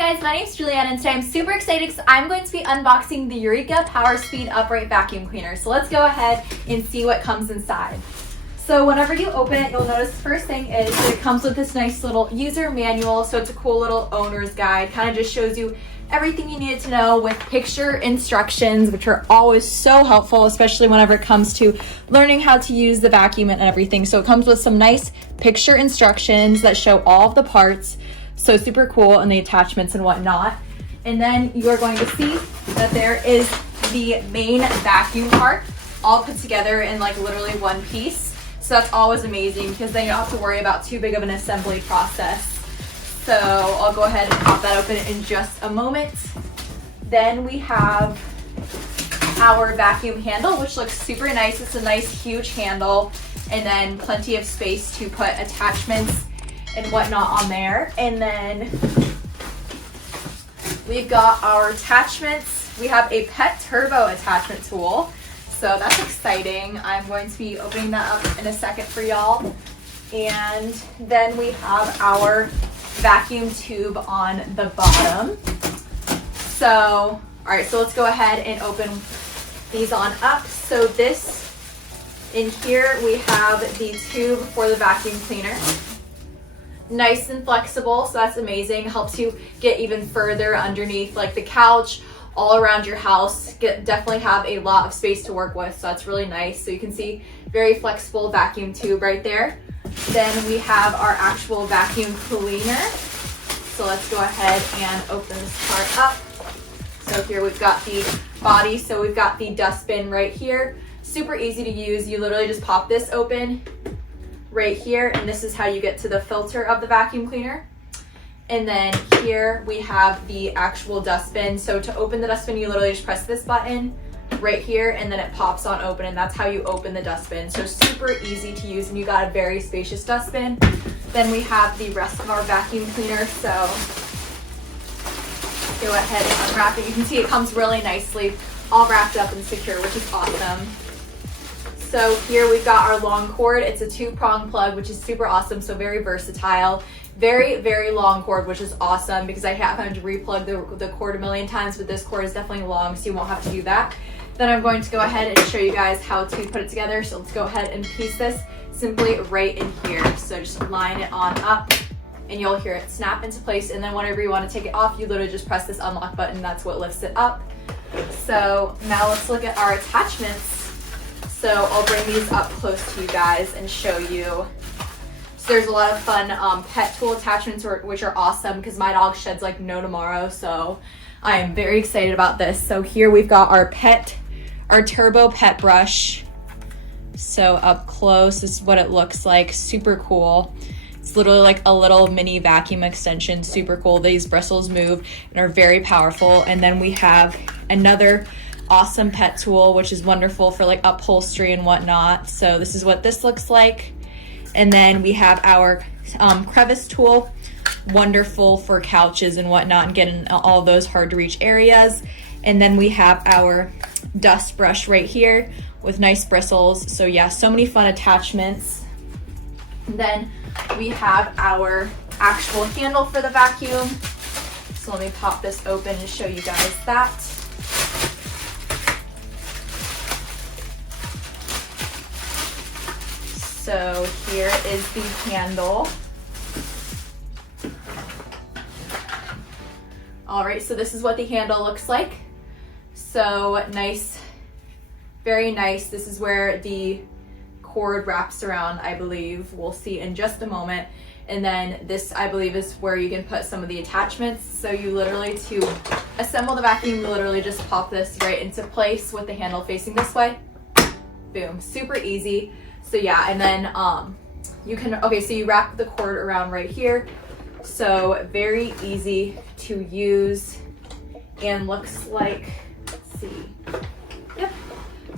guys, my name is Julianne and today I'm super excited because I'm going to be unboxing the Eureka PowerSpeed Upright Vacuum Cleaner. So let's go ahead and see what comes inside. So whenever you open it, you'll notice the first thing is that it comes with this nice little user manual. So it's a cool little owner's guide, kind of just shows you everything you needed to know with picture instructions, which are always so helpful, especially whenever it comes to learning how to use the vacuum and everything. So it comes with some nice picture instructions that show all of the parts. So super cool, and the attachments and whatnot. And then you are going to see that there is the main vacuum part all put together in like literally one piece. So that's always amazing because then you don't have to worry about too big of an assembly process. So I'll go ahead and pop that open in just a moment. Then we have our vacuum handle, which looks super nice. It's a nice huge handle, and then plenty of space to put attachments and whatnot on there. And then we've got our attachments. We have a Pet Turbo attachment tool, so that's exciting. I'm going to be opening that up in a second for y'all. And then we have our vacuum tube on the bottom. So, all right, so let's go ahead and open these on up. So this, in here, we have the tube for the vacuum cleaner. Nice and flexible, so that's amazing. Helps you get even further underneath like the couch, all around your house. Definitely have a lot of space to work with, so that's really nice. So you can see very flexible vacuum tube right there. Then we have our actual vacuum cleaner. So let's go ahead and open this part up. So here we've got the body. So we've got the dustbin right here. Super easy to use. You literally just pop this open right here, and this is how you get to the filter of the vacuum cleaner. And then here we have the actual dustbin. So to open the dustbin, you literally just press this button right here, and then it pops on open, and that's how you open the dustbin. So super easy to use, and you got a very spacious dustbin. Then we have the rest of our vacuum cleaner. So go ahead and unwrap it. You can see it comes really nicely, all wrapped up and secure, which is awesome. So here we've got our long cord. It's a 2-prong plug, which is super awesome, so very versatile. Very, very long cord, which is awesome because I have had to replug the cord a million times, but this cord is definitely long, so you won't have to do that. Then I'm going to go ahead and show you guys how to put it together. So let's go ahead and piece this simply right in here. So just line it on up, and you'll hear it snap into place. And then whenever you want to take it off, you literally just press this unlock button. That's what lifts it up. So now let's look at our attachments. So I'll bring these up close to you guys and show you. So there's a lot of fun pet tool attachments which are awesome because my dog sheds like no tomorrow. So I am very excited about this. So here we've got our turbo pet brush. So up close, this is what it looks like. Super cool. It's literally like a little mini vacuum extension. Super cool. These bristles move and are very powerful. And then we have another awesome pet tool, which is wonderful for like upholstery and whatnot. So this is what this looks like. And then we have our crevice tool, wonderful for couches and whatnot and getting all those hard to reach areas. And then we have our dust brush right here with nice bristles. So yeah, so many fun attachments. And then we have our actual handle for the vacuum. So let me pop this open and show you guys that. So here is the handle. All right, so this is what the handle looks like. So nice, very nice. This is where the cord wraps around, I believe. We'll see in just a moment. And then this, I believe, is where you can put some of the attachments. So you literally, to assemble the vacuum, you literally just pop this right into place with the handle facing this way. Boom, super easy. So yeah, and then you can, okay, so you wrap the cord around right here. So very easy to use, and looks like, let's see. Yep.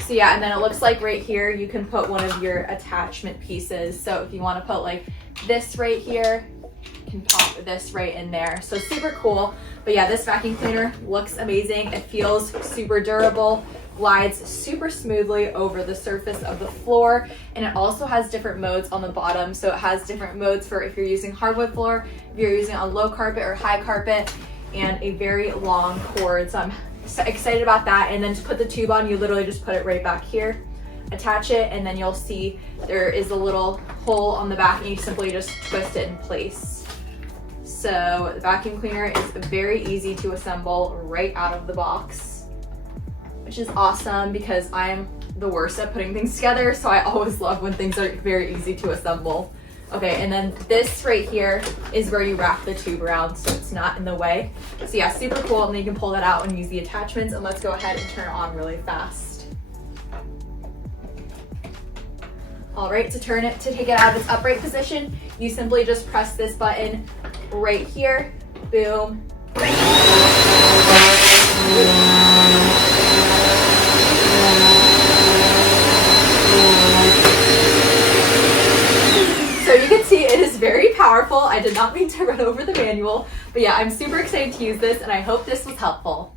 So yeah, and then it looks like right here, you can put one of your attachment pieces. So if you want to put like this right here, you can pop this right in there. So super cool. But yeah, this vacuum cleaner looks amazing. It feels super durable. glides super smoothly over the surface of the floor, and it also has different modes on the bottom. So it has different modes for if you're using hardwood floor, if you're using on low carpet or high carpet, and a very long cord. So I'm so excited about that. And then to put the tube on, you literally just put it right back here, attach it, and then you'll see there is a little hole on the back and you simply just twist it in place. So the vacuum cleaner is very easy to assemble right out of the box, which is awesome because I'm the worst at putting things together. So I always love when things are very easy to assemble. Okay, and then this right here is where you wrap the tube around so it's not in the way. So yeah, super cool, and then you can pull that out and use the attachments, and let's go ahead and turn it on really fast. All right, to take it out of its upright position, you simply just press this button right here, boom. So you can see it is very powerful. I did not mean to run over the manual, but yeah, I'm super excited to use this and I hope this was helpful.